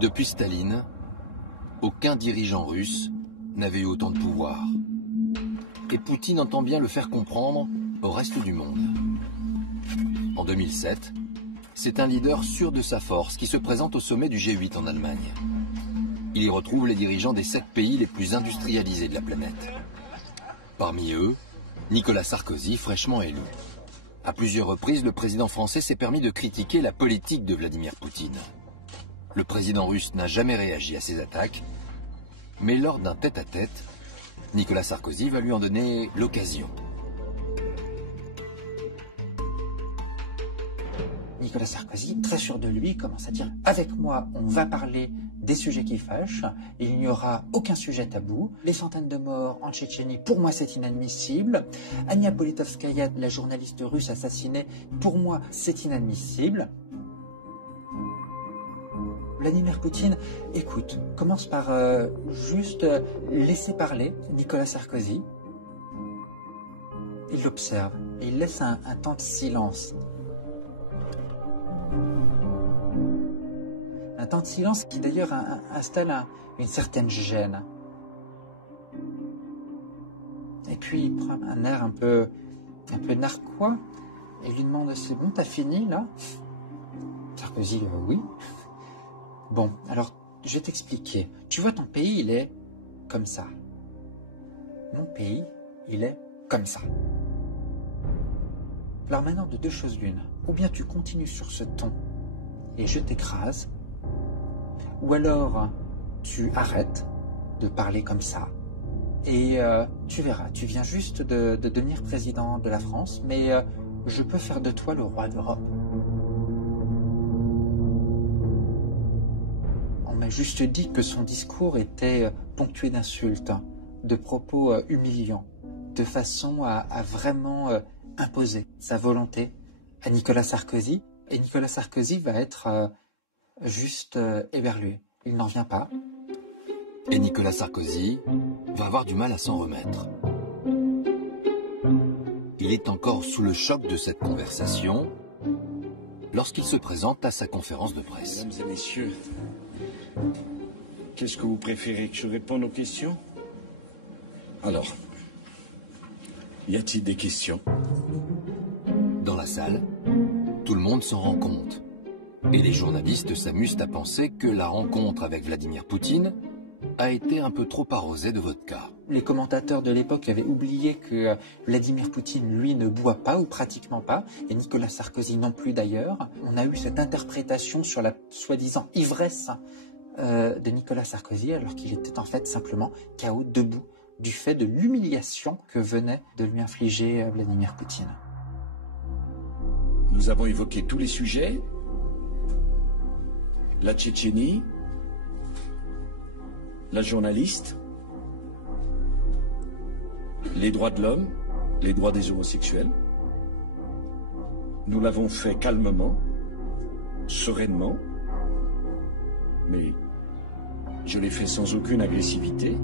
Depuis Staline, aucun dirigeant russe n'avait eu autant de pouvoir. Et Poutine entend bien le faire comprendre au reste du monde. En 2007, c'est un leader sûr de sa force qui se présente au sommet du G8 en Allemagne. Il y retrouve les dirigeants des 7 pays les plus industrialisés de la planète. Parmi eux, Nicolas Sarkozy, fraîchement élu. À plusieurs reprises, le président français s'est permis de critiquer la politique de Vladimir Poutine. Le président russe n'a jamais réagi à ces attaques, mais lors d'un tête-à-tête, Nicolas Sarkozy va lui en donner l'occasion. Nicolas Sarkozy, très sûr de lui, commence à dire « Avec moi, on va parler des sujets qui fâchent, il n'y aura aucun sujet tabou. Les centaines de morts en Tchétchénie, pour moi, c'est inadmissible. Ania Politkovskaya, la journaliste russe assassinée, pour moi, c'est inadmissible. » Vladimir Poutine, écoute, commence par juste laisser parler Nicolas Sarkozy. Il l'observe et il laisse un temps de silence. Un temps de silence qui d'ailleurs installe une certaine gêne. Et puis il prend un air un peu narquois et lui demande « C'est bon, t'as fini là ?» Sarkozy « Oui. » Bon, alors je vais t'expliquer. Tu vois, ton pays, il est comme ça. Mon pays, il est comme ça. Alors maintenant, de deux choses l'une. Ou bien tu continues sur ce ton et je t'écrase, ou alors tu arrêtes de parler comme ça et tu verras, tu viens juste de devenir président de la France, mais je peux faire de toi le roi d'Europe. On m'a juste dit que son discours était ponctué d'insultes, de propos humiliants, de façon à vraiment imposer sa volonté à Nicolas Sarkozy. Et Nicolas Sarkozy va être juste éberlué. Il n'en vient pas. Et Nicolas Sarkozy va avoir du mal à s'en remettre. Il est encore sous le choc de cette conversation lorsqu'il se présente à sa conférence de presse. Mesdames et messieurs, qu'est-ce que vous préférez, que je réponde aux questions? Alors, y a-t-il des questions? Dans la salle, tout le monde s'en rend compte. Et les journalistes s'amusent à penser que la rencontre avec Vladimir Poutine a été un peu trop arrosée de vodka. Les commentateurs de l'époque avaient oublié que Vladimir Poutine, lui, ne boit pas ou pratiquement pas, et Nicolas Sarkozy non plus d'ailleurs. On a eu cette interprétation sur la soi-disant ivresse de Nicolas Sarkozy, alors qu'il était en fait simplement KO debout du fait de l'humiliation que venait de lui infliger Vladimir Poutine. Nous avons évoqué tous les sujets. La Tchétchénie, la journaliste, les droits de l'homme, les droits des homosexuels. Nous l'avons fait calmement, sereinement, mais je l'ai fait sans aucune agressivité.